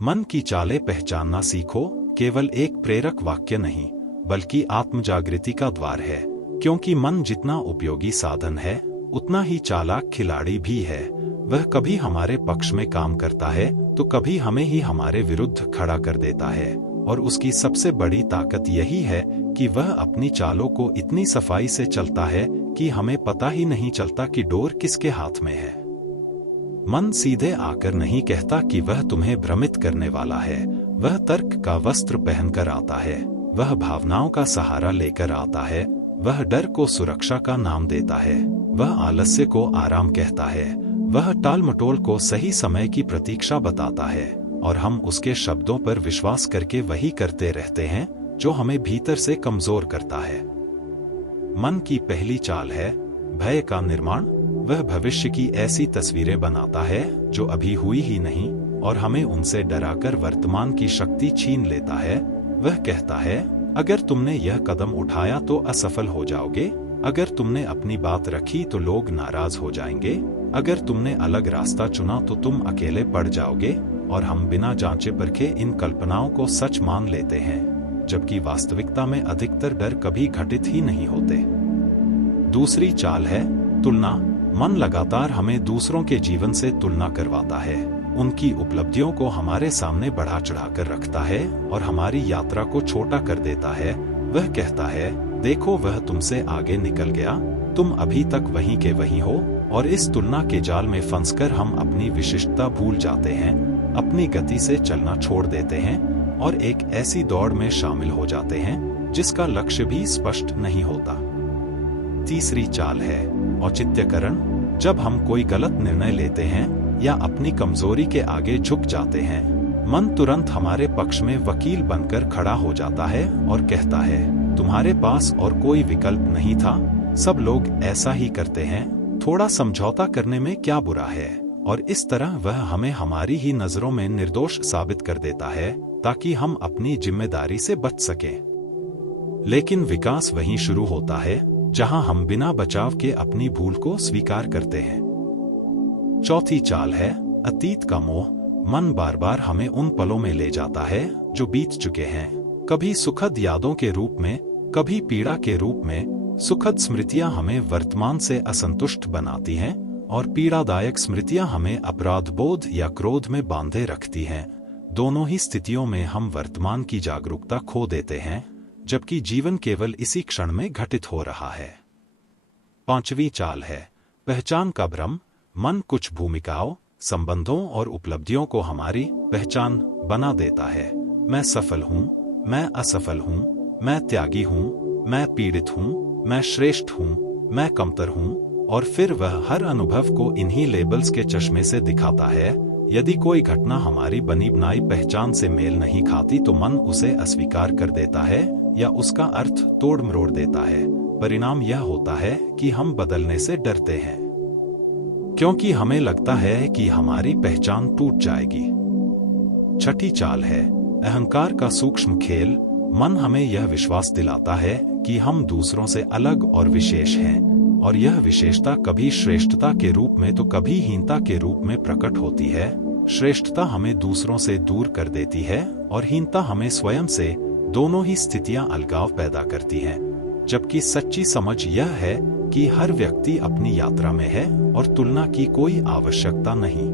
मन की चालें पहचानना सीखो केवल एक प्रेरक वाक्य नहीं, बल्कि आत्मजागृति का द्वार है। क्योंकि मन जितना उपयोगी साधन है, उतना ही चालाक खिलाड़ी भी है। वह कभी हमारे पक्ष में काम करता है तो कभी हमें ही हमारे विरुद्ध खड़ा कर देता है। और उसकी सबसे बड़ी ताकत यही है कि वह अपनी चालों को इतनी सफाई से चलता है कि हमें पता ही नहीं चलता कि डोर किसके हाथ में है। मन सीधे आकर नहीं कहता कि वह तुम्हें भ्रमित करने वाला है। वह तर्क का वस्त्र पहनकर आता है, वह भावनाओं का सहारा लेकर आता है, वह डर को सुरक्षा का नाम देता है, वह आलस्य को आराम कहता है, वह टालमटोल को सही समय की प्रतीक्षा बताता है। और हम उसके शब्दों पर विश्वास करके वही करते रहते हैं जो हमें भीतर से कमजोर करता है। मन की पहली चाल है भय का निर्माण। वह भविष्य की ऐसी तस्वीरें बनाता है जो अभी हुई ही नहीं, और हमें उनसे डराकर वर्तमान की शक्ति छीन लेता है। वह कहता है, अगर तुमने यह कदम उठाया तो असफल हो जाओगे, अगर तुमने अपनी बात रखी तो लोग नाराज हो जाएंगे, अगर तुमने अलग रास्ता चुना तो तुम अकेले पड़ जाओगे। और हम बिना जांचे परखे इन कल्पनाओं को सच मान लेते हैं, जबकि वास्तविकता में अधिकतर डर कभी घटित ही नहीं होते। दूसरी चाल है तुलना। मन लगातार हमें दूसरों के जीवन से तुलना करवाता है, उनकी उपलब्धियों को हमारे सामने बढ़ा चढ़ाकर रखता है और हमारी यात्रा को छोटा कर देता है। वह कहता है, देखो वह तुमसे आगे निकल गया, तुम अभी तक वहीं के वहीं हो। और इस तुलना के जाल में फंसकर हम अपनी विशिष्टता भूल जाते हैं, अपनी गति से चलना छोड़ देते हैं और एक ऐसी दौड़ में शामिल हो जाते हैं जिसका लक्ष्य भी स्पष्ट नहीं होता। तीसरी चाल है औचित्यकरण। जब हम कोई गलत निर्णय लेते हैं या अपनी कमजोरी के आगे झुक जाते हैं, मन तुरंत हमारे पक्ष में वकील बनकर खड़ा हो जाता है और कहता है, तुम्हारे पास और कोई विकल्प नहीं था, सब लोग ऐसा ही करते हैं, थोड़ा समझौता करने में क्या बुरा है। और इस तरह वह हमें हमारी ही नजरों में निर्दोष साबित कर देता है ताकि हम अपनी जिम्मेदारी से बच सकें। लेकिन विकास वहीं शुरू होता है जहां हम बिना बचाव के अपनी भूल को स्वीकार करते हैं। चौथी चाल है अतीत का मोह। मन बार बार हमें उन पलों में ले जाता है जो बीत चुके हैं, कभी सुखद यादों के रूप में, कभी पीड़ा के रूप में। सुखद स्मृतियां हमें वर्तमान से असंतुष्ट बनाती हैं और पीड़ादायक स्मृतियां हमें अपराध बोध या क्रोध में बांधे रखती हैं। दोनों ही स्थितियों में हम वर्तमान की जागरूकता खो देते हैं, जबकि जीवन केवल इसी क्षण में घटित हो रहा है। पांचवी चाल है पहचान का भ्रम। मन कुछ भूमिकाओं, संबंधों और उपलब्धियों को हमारी पहचान बना देता है। मैं सफल हूँ, मैं असफल हूँ, मैं त्यागी हूँ, मैं पीड़ित हूँ, मैं श्रेष्ठ हूँ, मैं कमतर हूँ। और फिर वह हर अनुभव को इन्हीं लेबल्स के चश्मे से दिखाता है। यदि कोई घटना हमारी बनी बनाई पहचान से मेल नहीं खाती तो मन उसे अस्वीकार कर देता है या उसका अर्थ तोड़ मरोड़ देता है। परिणाम यह होता है कि हम बदलने से डरते हैं, क्योंकि हमें लगता है कि हमारी पहचान टूट जाएगी। छठी चाल है अहंकार का सूक्ष्म खेल। मन हमें यह विश्वास दिलाता है कि हम दूसरों से अलग और विशेष हैं, और यह विशेषता कभी श्रेष्ठता के रूप में तो कभी हीनता के रूप में प्रकट होती है। श्रेष्ठता हमें दूसरों से दूर कर देती है और हीनता हमें स्वयं से। दोनों ही स्थितियां अलगाव पैदा करती हैं, जबकि सच्ची समझ यह है कि हर व्यक्ति अपनी यात्रा में है और तुलना की कोई आवश्यकता नहीं।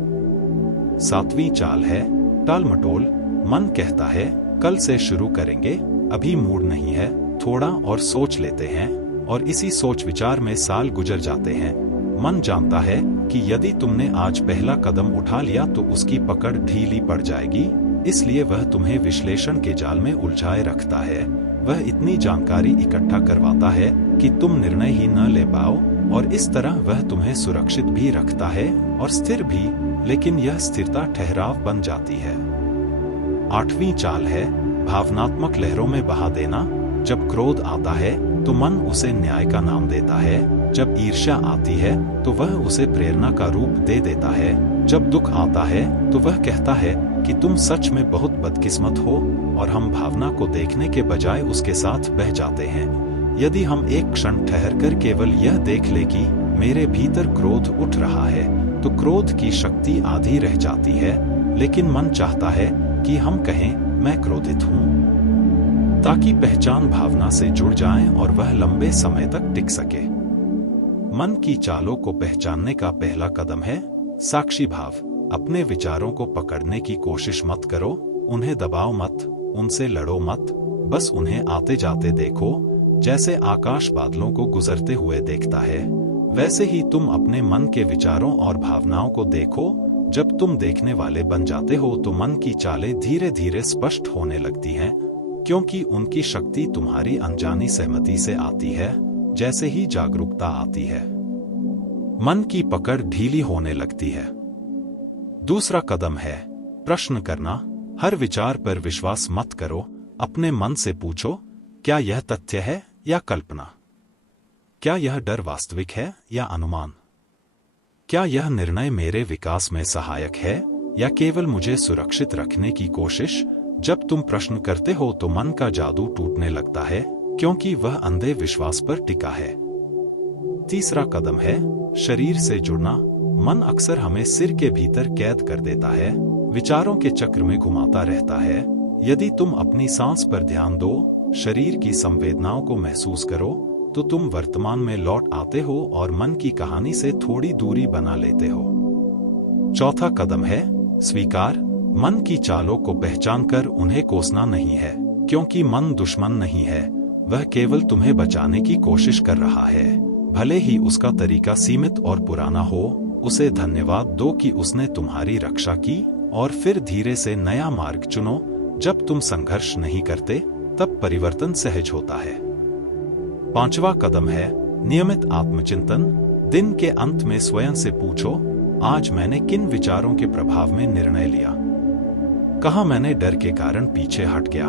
सातवीं चाल है टालमटोल। मन कहता है, कल से शुरू करेंगे, अभी मूड नहीं है, थोड़ा और सोच लेते हैं। और इसी सोच विचार में साल गुजर जाते हैं। मन जानता है कि यदि तुमने आज पहला कदम उठा लिया तो उसकी पकड़ ढीली पड़ जाएगी, इसलिए वह तुम्हें विश्लेषण के जाल में उलझाए रखता है। वह इतनी जानकारी इकट्ठा करवाता है कि तुम निर्णय ही न ले पाओ, और इस तरह वह तुम्हें सुरक्षित भी रखता है और स्थिर भी, लेकिन यह स्थिरता ठहराव बन जाती है। आठवीं चाल है भावनात्मक लहरों में बहा देना। जब क्रोध आता है तो मन उसे न्याय का नाम देता है, जब ईर्ष्या आती है तो वह उसे प्रेरणा का रूप दे देता है, जब दुख आता है तो वह कहता है कि तुम सच में बहुत बदकिस्मत हो, और हम भावना को देखने के बजाय उसके साथ बह जाते हैं। यदि हम एक क्षण ठहरकर केवल यह देख ले कि मेरे भीतर क्रोध उठ रहा है, तो क्रोध की शक्ति आधी रह जाती है। लेकिन मन चाहता है कि हम कहें मैं क्रोधित हूं, ताकि पहचान भावना से जुड़ जाए और वह लंबे समय तक टिक सके। मन की चालों को पहचानने का पहला कदम है साक्षी भाव। अपने विचारों को पकड़ने की कोशिश मत करो, उन्हें दबाओ मत, उनसे लड़ो मत, बस उन्हें आते जाते देखो। जैसे आकाश बादलों को गुजरते हुए देखता है, वैसे ही तुम अपने मन के विचारों और भावनाओं को देखो। जब तुम देखने वाले बन जाते हो तो मन की चालें धीरे धीरे स्पष्ट होने लगती हैं, क्योंकि उनकी शक्ति तुम्हारी अनजानी सहमति से आती है। जैसे ही जागरूकता आती है, मन की पकड़ ढीली होने लगती है। दूसरा कदम है प्रश्न करना। हर विचार पर विश्वास मत करो, अपने मन से पूछो, क्या यह तथ्य है या कल्पना? क्या यह डर वास्तविक है या अनुमान? क्या यह निर्णय मेरे विकास में सहायक है या केवल मुझे सुरक्षित रखने की कोशिश? जब तुम प्रश्न करते हो तो मन का जादू टूटने लगता है, क्योंकि वह अंधे विश्वास पर टिका है। तीसरा कदम है शरीर से जुड़ना। मन अक्सर हमें सिर के भीतर कैद कर देता है, विचारों के चक्र में घुमाता रहता है। यदि तुम अपनी सांस पर ध्यान दो, शरीर की संवेदनाओं को महसूस करो, तो तुम वर्तमान में लौट आते हो और मन की कहानी से थोड़ी दूरी बना लेते हो। चौथा कदम है स्वीकार। मन की चालों को पहचानकर उन्हें कोसना नहीं है, क्योंकि मन दुश्मन नहीं है, वह केवल तुम्हें बचाने की कोशिश कर रहा है। भले ही उसका तरीका सीमित और पुराना हो, उसे धन्यवाद दो कि उसने तुम्हारी रक्षा की और फिर धीरे से नया मार्ग चुनो। जब तुम संघर्ष नहीं करते, तब परिवर्तन सहज होता है। पांचवा कदम है नियमित आत्मचिंतन। दिन के अंत में स्वयं से पूछो, आज मैंने किन विचारों के प्रभाव में निर्णय लिया? कहाँ मैंने डर के कारण पीछे हट गया?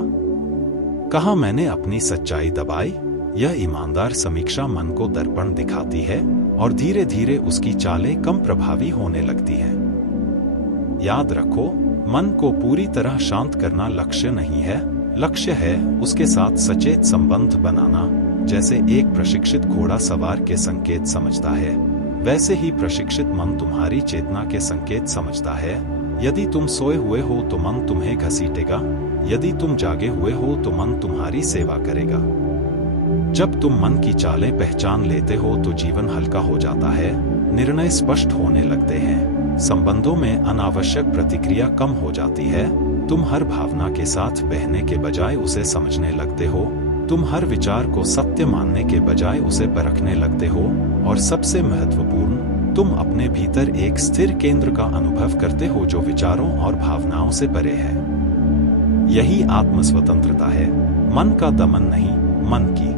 कहाँ मैंने अपनी सच्चाई दबाई? यह ईमानदार समीक्षा मन को दर्पण दिखाती है और धीरे धीरे उसकी चालें कम प्रभावी होने लगती हैं। याद रखो, मन को पूरी तरह शांत करना लक्ष्य नहीं है, लक्ष्य है उसके साथ सचेत संबंध बनाना। जैसे एक प्रशिक्षित घोड़ा सवार के संकेत समझता है, वैसे ही प्रशिक्षित मन तुम्हारी चेतना के संकेत समझता है। यदि तुम सोए हुए हो तो मन तुम्हें घसीटेगा, यदि तुम जागे हुए हो तो मन तुम्हारी सेवा करेगा। जब तुम मन की चालें पहचान लेते हो तो जीवन हल्का हो जाता है, निर्णय स्पष्ट होने लगते हैं, संबंधों में अनावश्यक प्रतिक्रिया कम हो जाती है। तुम हर भावना के साथ बहने के बजाय उसे समझने लगते हो, तुम हर विचार को सत्य मानने के बजाय उसे परखने लगते हो, और सबसे महत्वपूर्ण, तुम अपने भीतर एक स्थिर केंद्र का अनुभव करते हो जो विचारों और भावनाओं से परे है। यही आत्म स्वतंत्रता है, मन का दमन नहीं, मन की